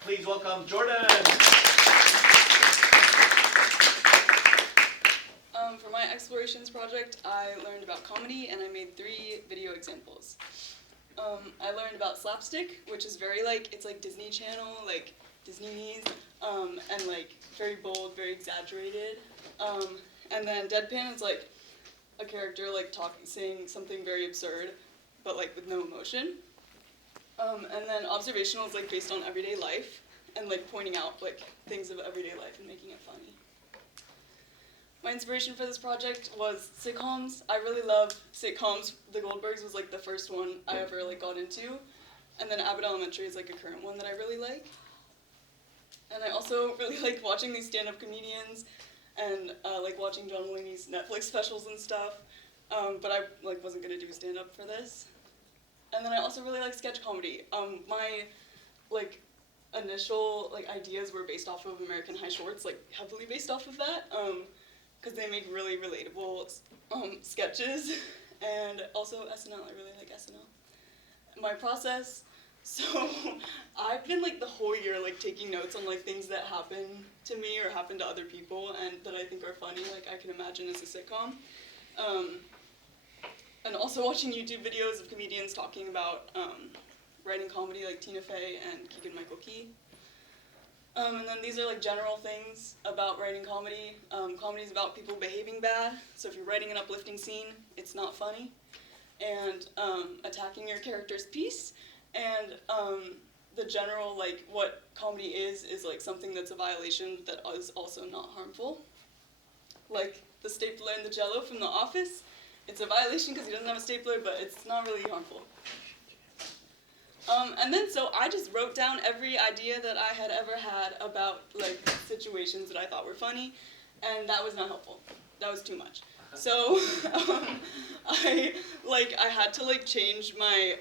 Please welcome Jordan. For my explorations project, I learned about comedy and I made 3 video examples. I learned about slapstick, which is very it's like Disney Channel, like Disney-nese, and like very bold, very exaggerated. And then deadpan is like a character like saying something very absurd, but like with no emotion. And then observational is like based on everyday life and like pointing out like things of everyday life and making it funny. My inspiration for this project was sitcoms. I really love sitcoms. The Goldbergs was like the first one I ever like got into, and then Abbott Elementary is like a current one that I really like. And I also really like watching these stand-up comedians and like watching John Mulaney's Netflix specials and stuff. But I like wasn't gonna do stand-up for this. And then I also really like sketch comedy. My like initial like ideas were based off of American High Shorts, like heavily based off of that. Because they make really relatable sketches, and also SNL. I really like SNL. My process, so I've been like the whole year like taking notes on like things that happen to me or happen to other people and that I think are funny, like I can imagine as a sitcom. And also watching YouTube videos of comedians talking about writing comedy, like Tina Fey and Keegan-Michael Key. And then these are like general things about writing comedy. Comedy is about people behaving bad, so if you're writing an uplifting scene, it's not funny. And attacking your character's piece. And the general, like, what comedy is like something that's a violation that is also not harmful. Like the stapler and the Jell-O from The Office. It's a violation because he doesn't have a stapler, but it's not really harmful. And then so I just wrote down every idea that I had ever had about like situations that I thought were funny, and that was not helpful. That was too much. So I had to like change my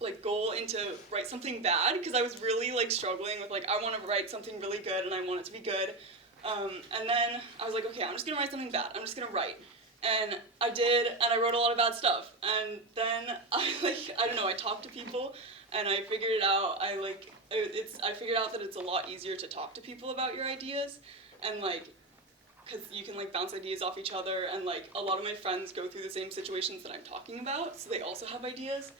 like goal into write something bad because I was really like struggling with like I want to write something really good and I want it to be good. And then I was like, okay, I'm just gonna write something bad. I'm just gonna write. And I did, and I wrote a lot of bad stuff. And then I talked to people, and I figured it out. I figured out that it's a lot easier to talk to people about your ideas, and like, because you can like bounce ideas off each other, and like a lot of my friends go through the same situations that I'm talking about, so they also have ideas.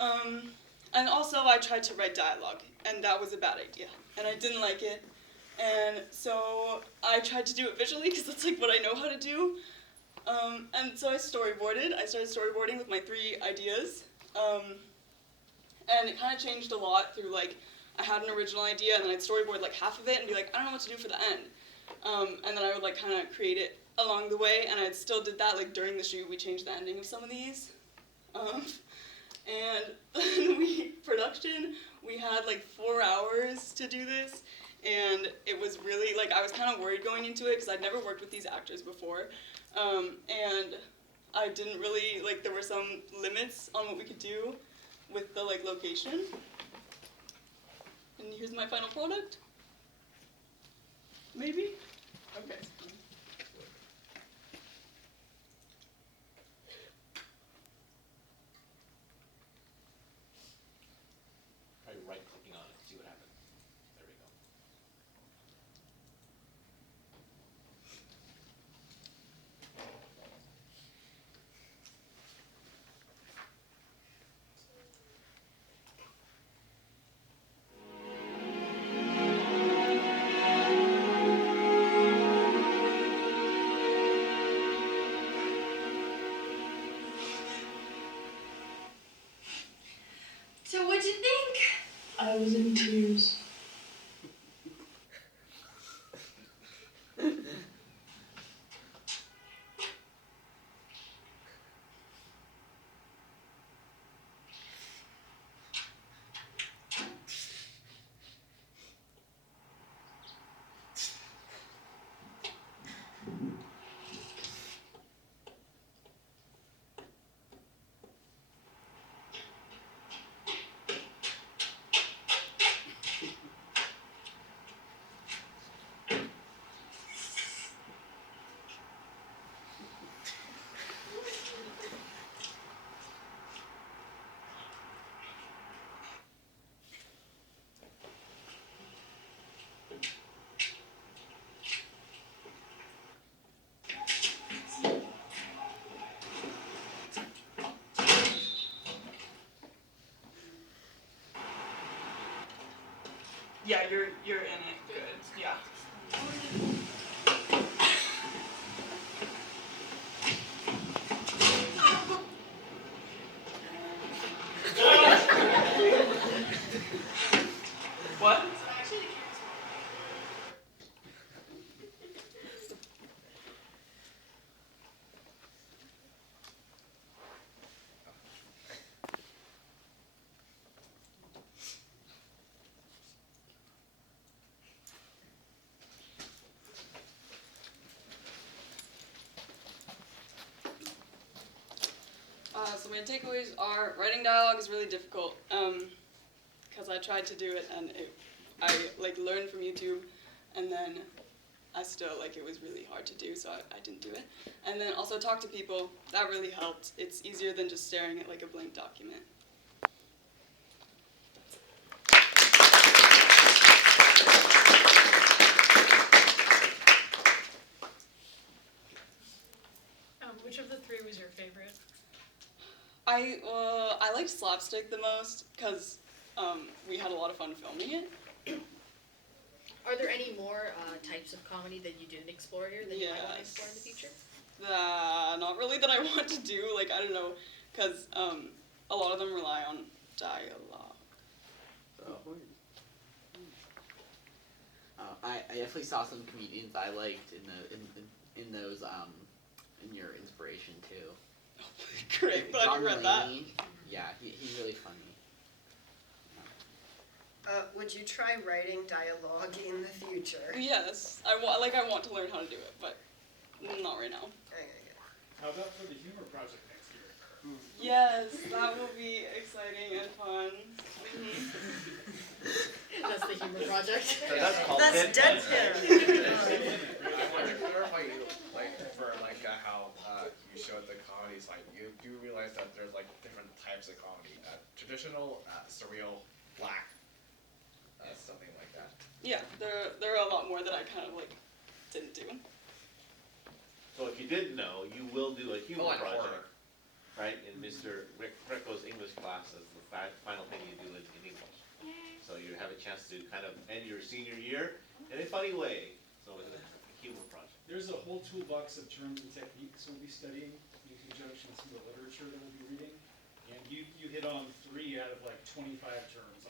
And also I tried to write dialogue, and that was a bad idea, and I didn't like it. And so I tried to do it visually, because that's like what I know how to do. And so I storyboarded. I started storyboarding with my 3 ideas. And it kind of changed a lot through, like, I had an original idea, and then I'd storyboard, like, half of it and be like, I don't know what to do for the end. And then I would, like, kind of create it along the way, and I still did that, like, during the shoot. We changed the ending of some of these. And then we had, like, 4 hours to do this. And it was really, like, I was kind of worried going into it, because I'd never worked with these actors before. And I didn't really, like, there were some limits on what we could do with the, like, location. And here's my final product. Maybe? Okay. Try right-clicking on it, see what happens. There we go. So what'd you think? I was in tears. Yeah, you're in it. Good. Yeah. What? So my takeaways are writing dialogue is really difficult because I tried to do it and I like learned from YouTube and then I still like it was really hard to do, so I didn't do it. And then also talk to people, that really helped. It's easier than just staring at like a blank document. Which of the three was your favorite? I liked slapstick the most because we had a lot of fun filming it. Are there any more types of comedy that you didn't explore here that you might want to explore in the future? Not really that I want to do. Like I don't know, because a lot of them rely on dialogue. I definitely saw some comedians I liked in those in your inspiration too. Great, glad John you read that. Mulaney, yeah, he's really funny. Would you try writing dialogue in the future? Yes, I want to learn how to do it, but not right now. How about for the humor project next year? Yes, that will be exciting and fun. That's the humor project. So that's called That's deadpan. I want to clarify, like, for like how you showed the comedy side, you do realize that there's like different types of comedy. Traditional, surreal, black, something like that. Yeah, there are a lot more that I kind of like didn't do. So if you didn't know, you will do a humor like project, right? In Mr. Rico's English class as the final thing you do in English. So you have a chance to kind of end your senior year in a funny way. So it's a humor project. There's a whole toolbox of terms and techniques we'll be studying in conjunction with some of the literature that we'll be reading. And you hit on 3 out of like 25 terms